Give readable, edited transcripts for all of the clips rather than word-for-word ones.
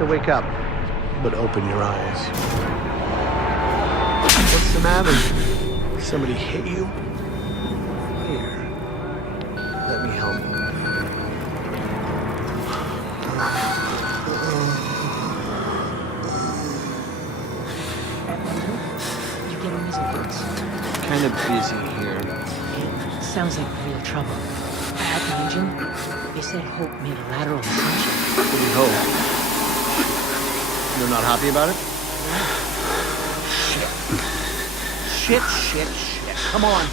to wake up. But open your eyes. What's the matter? Somebody hit you? Here. Let me help you. You getting results? Kind of busy here. It sounds like real trouble. At the engine, they said Hope made a lateral ascension. What do you hope? You're not happy about it? Shit. Come on.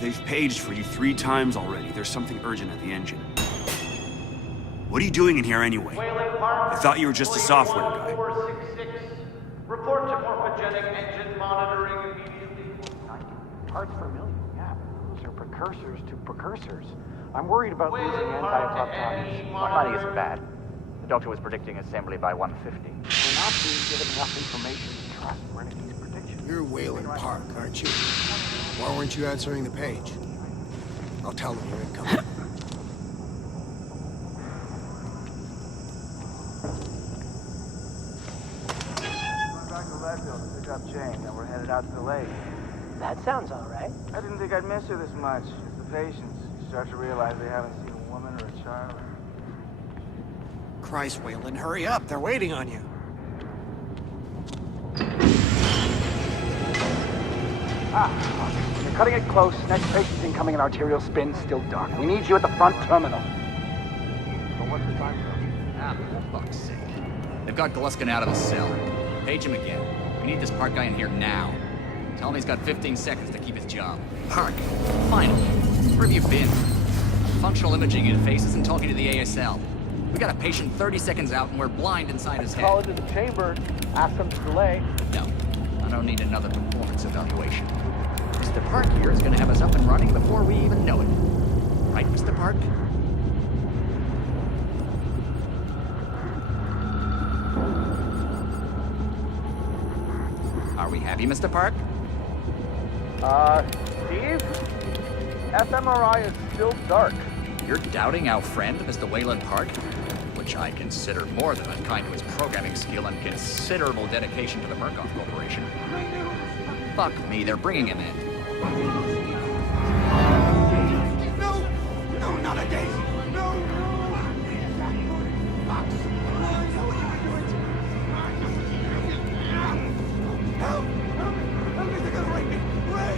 They've paged for you 3 times already. There's something urgent at the engine. What are you doing in here anyway? I thought you were just a software guy. 466. Report to morphogenic engine monitoring immediately. 90 parts per million, yeah. Those are precursors to precursors. I'm worried about losing anti-apoptosis. One body isn't bad. The doctor was predicting assembly by 150. We're not being given enough information to trust Reneke's predictions. You're Wayland Park, aren't you? Why weren't you answering the page? I'll tell them you're incoming. Going back to Leadville to pick up Jane, then we're headed out to the lake. That sounds all right. I didn't think I'd miss her this much. It's the patients. You start to realize they haven't seen a woman or a child. Christ, Wayland, hurry up. They're waiting on you. You're cutting it close. Next patient's incoming and arterial spin still dark. We need you at the front terminal. So what's the time zone? For fuck's sake. They've got Gluskin out of the cell. Page him again. We need this Park guy in here now. Tell him he's got 15 seconds to keep his job. Park, finally. Where have you been? Functional imaging interface isn't talking to the ASL. We got a patient 30 seconds out and we're blind inside his head. Call into the chamber. Ask them to delay. No, I don't need another performance evaluation. Mr. Park here is going to have us up and running before we even know it. Right, Mr. Park? Are we happy, Mr. Park? Steve? fMRI is still dark. You're doubting our friend, Mr. Wayland Park? Which I consider more than unkind to his programming skill and considerable dedication to the Murkoff Corporation. Fuck me, they're bringing him in. No, not again. No. Help! Help me, they're gonna rape me! Ray!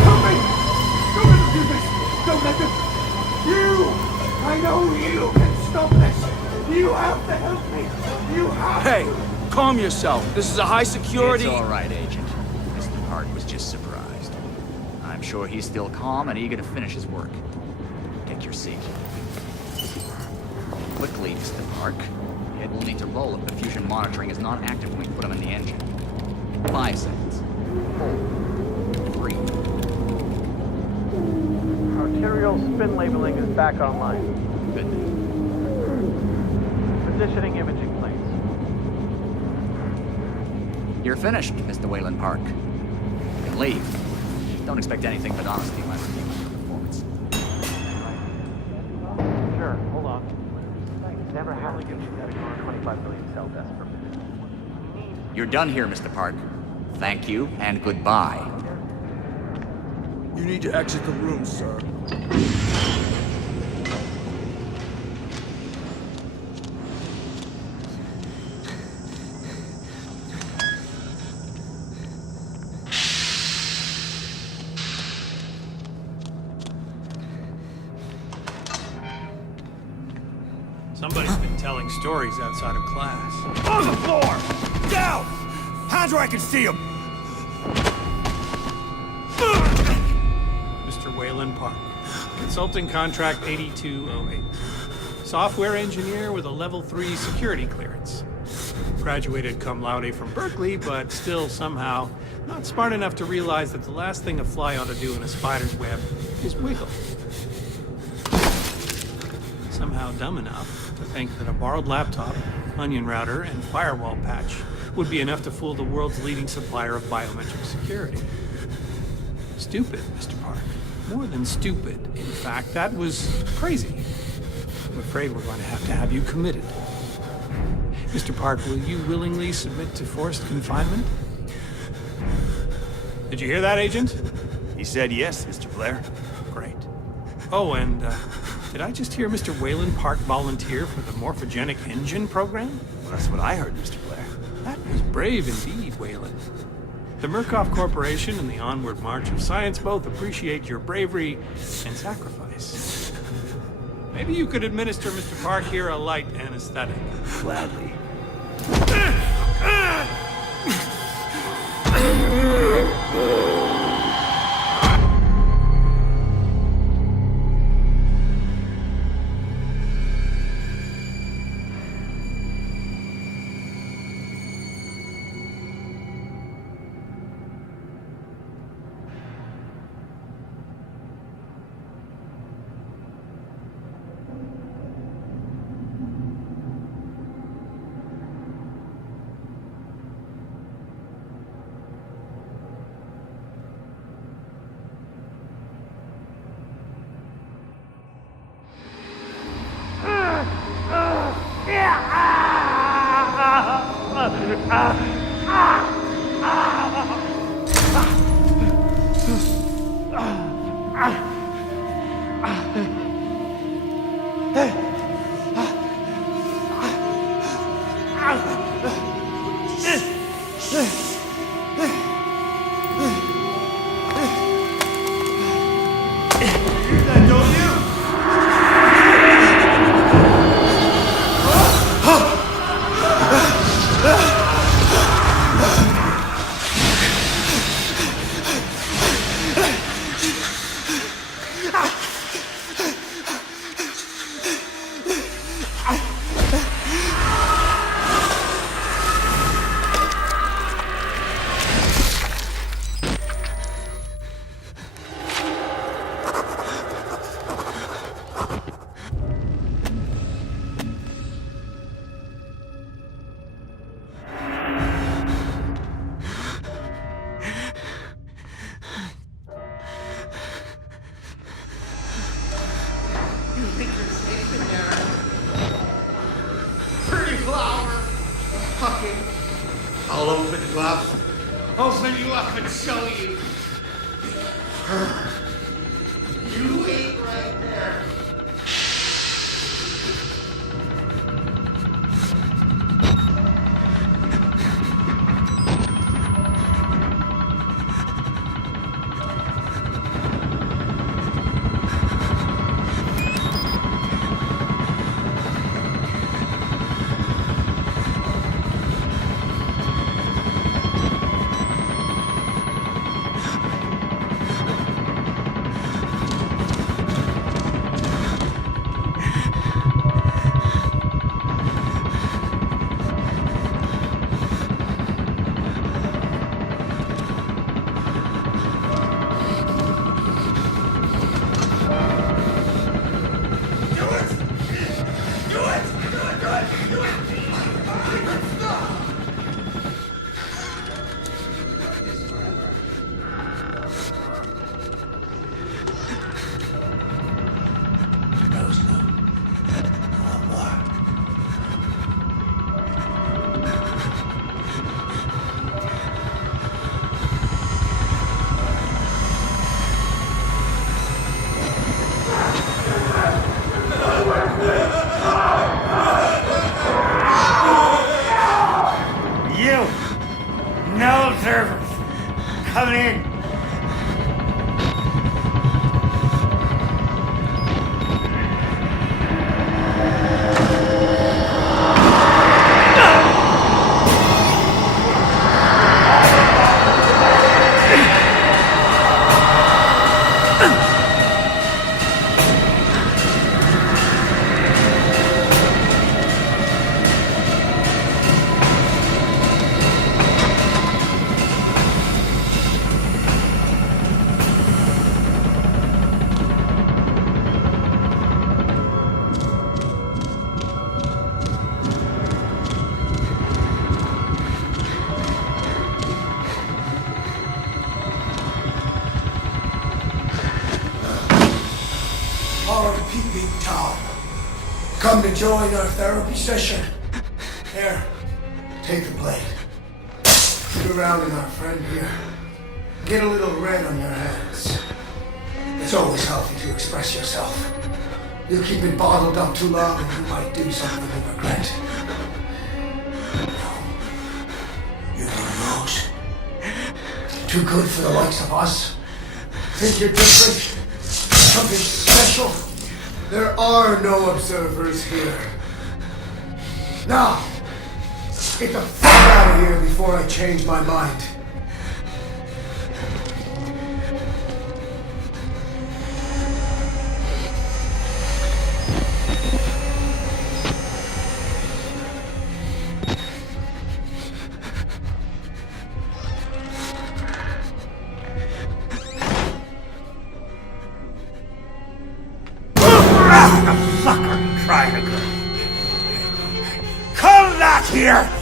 Help me! Don't let them do this! Don't let them! You! I know you can stop this! You have to help me! You have Hey, to! calm yourself. This is a high security... It's all right, Agent. Mr. Park was just surprised. I'm sure he's still calm and eager to finish his work. Take your seat. Quickly, Mr. Park. Head will need to roll if the fusion monitoring is not active when we put him in the engine. 5 seconds. 4. 3. Arterial spin labeling is back online. Good. Positioning imaging plates. You're finished, Mr. Wayland Park. You can leave. Don't expect anything but honesty when reviewing your performance. Sure, hold on. Never happened. 25 million cell deaths per You're done here, Mr. Park. Thank you and goodbye. You need to exit the room, sir. Somebody's been telling stories outside of class. On the floor! Down! Hands where I can see him! Mr. Wayland Park. Consulting contract 8208. Software engineer with a level 3 security clearance. Graduated cum laude from Berkeley, but still somehow not smart enough to realize that the last thing a fly ought to do in a spider's web is wiggle. Somehow dumb enough to think that a borrowed laptop, onion router, and firewall patch would be enough to fool the world's leading supplier of biometric security. Stupid, Mr. Park. More than stupid. In fact, that was crazy. I'm afraid we're going to have you committed. Mr. Park, will you willingly submit to forced confinement? Did you hear that, Agent? He said yes, Mr. Blair. Great. Oh, and, did I just hear Mr. Wayland Park volunteer for the morphogenic engine program? Well, that's what I heard, Mr. Blair. That was brave indeed, Wayland. The Murkoff Corporation and the onward march of science both appreciate your bravery and sacrifice. Maybe you could administer Mr. Park here a light anesthetic. Gladly. I'll open you up. Open you up and show you. You wait right there. No observers. Coming in. Come to join our therapy session. Here, take the blade. Look around in our friend here. Get a little red on your hands. It's always healthy to express yourself. You keep it bottled up too long and you might do something you regret. No. You're one of those. Too good for the likes of us. Think you're different? Something special? There are no observers here. Now, get the fuck out of here before I change my mind. Fucker, try to go. Come back here!